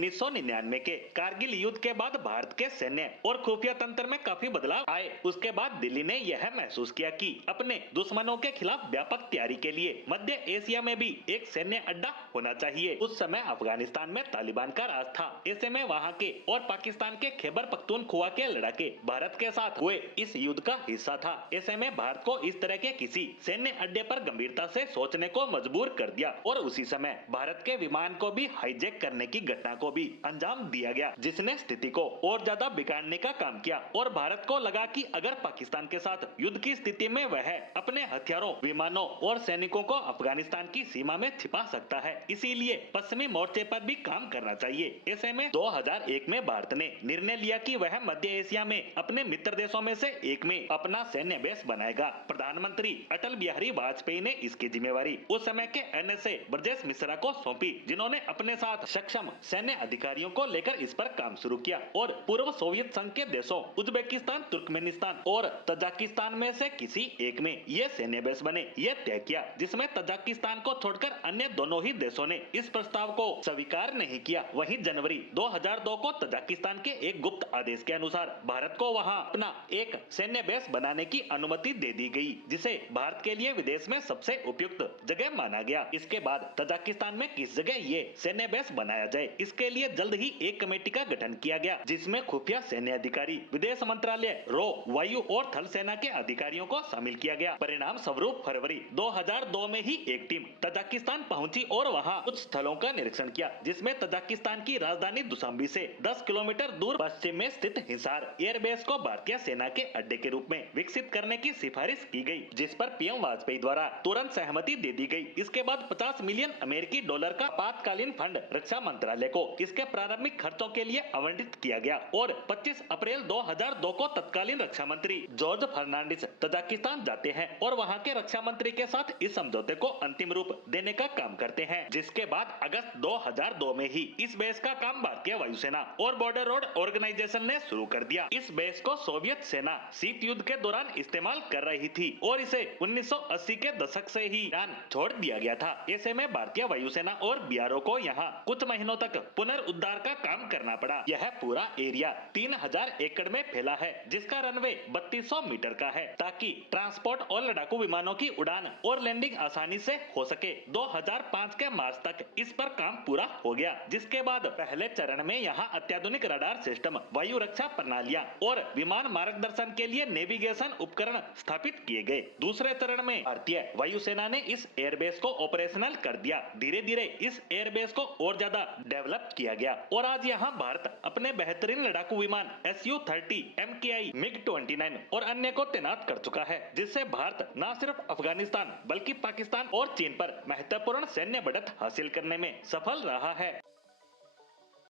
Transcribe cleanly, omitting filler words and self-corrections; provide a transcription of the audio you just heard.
1999 के कारगिल युद्ध के बाद भारत के सैन्य और खुफिया तंत्र में काफी बदलाव आए। उसके बाद दिल्ली ने यह महसूस किया कि अपने दुश्मनों के खिलाफ व्यापक तैयारी के लिए मध्य एशिया में भी एक सैन्य अड्डा होना चाहिए। उस समय अफगानिस्तान में तालिबान का राज था। ऐसे में वहाँ के और पाकिस्तान के खैबर पख्तूनख्वा के लड़ाके भारत के साथ हुए इस युद्ध का हिस्सा था। ऐसे में भारत को इस तरह के किसी सैन्य अड्डे पर गंभीरता से सोचने को मजबूर कर दिया और उसी समय भारत के विमान को भी हाईजैक करने की घटना को भी अंजाम दिया गया, जिसने स्थिति को और ज्यादा बिगाड़ने का काम किया। और भारत को लगा कि अगर पाकिस्तान के साथ युद्ध की स्थिति में वह अपने हथियारों, विमानों और सैनिकों को अफगानिस्तान की सीमा में छिपा सकता है, इसीलिए पश्चिमी मोर्चे पर भी काम करना चाहिए। ऐसे में 2001 में भारत ने निर्णय लिया कि वह मध्य एशिया में अपने मित्र देशों में से एक में अपना सैन्य बेस बनाएगा। प्रधानमंत्री अटल बिहारी वाजपेयी ने इसकी जिम्मेवारी उस समय के NSA ब्रजेश मिश्रा को सौंपी, जिन्होंने अपने साथ सक्षम सैन्य अधिकारियों को लेकर इस पर काम शुरू किया और पूर्व सोवियत संघ के देशों उज्बेकिस्तान, तुर्कमेनिस्तान और तजाकिस्तान में से किसी एक में ये सैन्य बेस बने, ये तय किया, जिसमें तजाकिस्तान को छोड़कर अन्य दोनों ही देशों ने इस प्रस्ताव को स्वीकार नहीं किया। वहीं जनवरी 2002 को तजाकिस्तान के एक गुप्त आदेश के अनुसार भारत को वहां अपना एक सैन्य बेस बनाने की अनुमति दे दी गई, जिसे भारत के लिए विदेश में सबसे उपयुक्त जगह माना गया। इसके बाद तजाकिस्तान में किस जगह ये सैन्य बेस बनाया जाए, इसके लिए जल्द ही एक कमेटी का गठन किया गया, जिसमें खुफिया सैन्य अधिकारी, विदेश मंत्रालय, वायु और थल सेना के अधिकारियों को शामिल किया गया। परिणाम स्वरूप फरवरी 2002 में ही एक टीम तजाकिस्तान पहुंची और वहां कुछ स्थलों का निरीक्षण किया, जिसमें तजाकिस्तान की राजधानी दुशांबे से 10 किलोमीटर दूर पश्चिम में स्थित हिसार एयरबेस को भारतीय सेना के अड्डे के रूप में विकसित करने की सिफारिश की गई, जिस पर पीएम वाजपेयी द्वारा तुरंत सहमति दे दी गई। इसके बाद $50 मिलियन का आपातकालीन फंड रक्षा मंत्रालय को इसके प्रारंभिक खर्चों के लिए आवंटित किया गया और 25 अप्रैल 2002 को तत्कालीन रक्षा मंत्री जॉर्ज फर्नांडिस तजाकिस्तान जाते हैं और वहां के रक्षा मंत्री के साथ इस समझौते को अंतिम रूप देने का काम करते हैं, जिसके बाद अगस्त 2002 में ही इस बेस का काम भारतीय वायुसेना और बॉर्डर रोड ऑर्गेनाइजेशन ने शुरू कर दिया। इस बेस को सोवियत सेना शीत युद्ध के दौरान इस्तेमाल कर रही थी और इसे 1980 के दशक से ही ईरान छोड़ दिया गया था। ऐसे में भारतीय वायुसेना और BRO को यहाँ कुछ महीनों तक पुनर्उद्धार का काम करना पड़ा। यह पूरा एरिया 3000 एकड़ में फैला है, जिसका रनवे 3200 मीटर का है, ताकि ट्रांसपोर्ट और लड़ाकू विमानों की उड़ान और लैंडिंग आसानी से हो सके। 2005 के मार्च तक इस पर काम पूरा हो गया, जिसके बाद पहले चरण में यहाँ अत्याधुनिक रडार सिस्टम, वायु रक्षा प्रणालियां और विमान मार्गदर्शन के लिए नेविगेशन उपकरण स्थापित किए गए। दूसरे चरण में भारतीय वायुसेना ने इस एयरबेस को ऑपरेशनल कर दिया। धीरे धीरे इस एयरबेस को और ज्यादा डेवलप किया गया और आज यहाँ भारत अपने बेहतरीन लड़ाकू विमान Su-30, MKI, MiG-29 और अन्य को तैनात कर चुका है, जिससे भारत न सिर्फ अफगानिस्तान बल्कि पाकिस्तान और चीन पर महत्वपूर्ण सैन्य बढ़त हासिल करने में सफल रहा है।